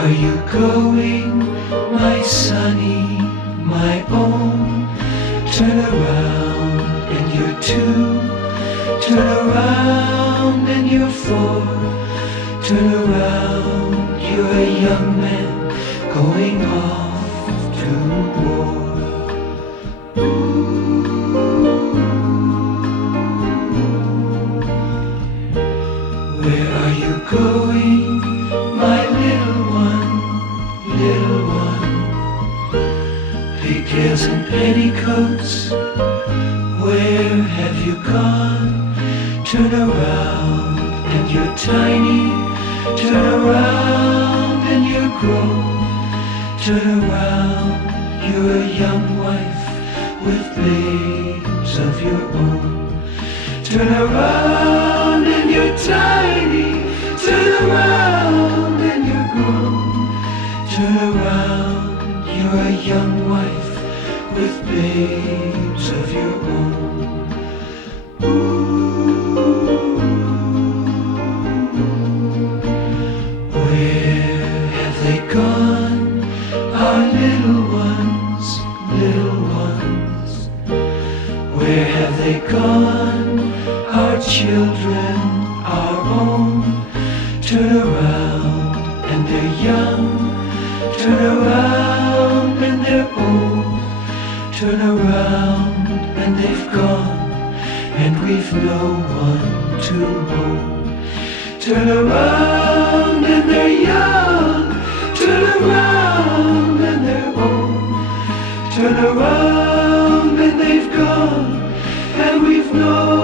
are you going, my sonny, my own? Turn around and you're two. Turn around and you're four. Turn around, you're a young man going off to war. Where are you going, my little one, little one? Pigtails and petticoats, where have you gone? Turn around and you're tiny. Turn around and you're grown. Turn around, you're a young wife with babes of your own. Turn around and you're tiny. Turn around and you're grown. Turn around, you're a young wife with babes of your own. Where have they gone, our little ones, little ones? Where have they gone, our children, our own? Turn around and they're young. Turn around and they're old. Turn around and they've gone, and we've no one to hold. Turn around and they're young. Turn around and they're old. Turn around and they've gone, and we've no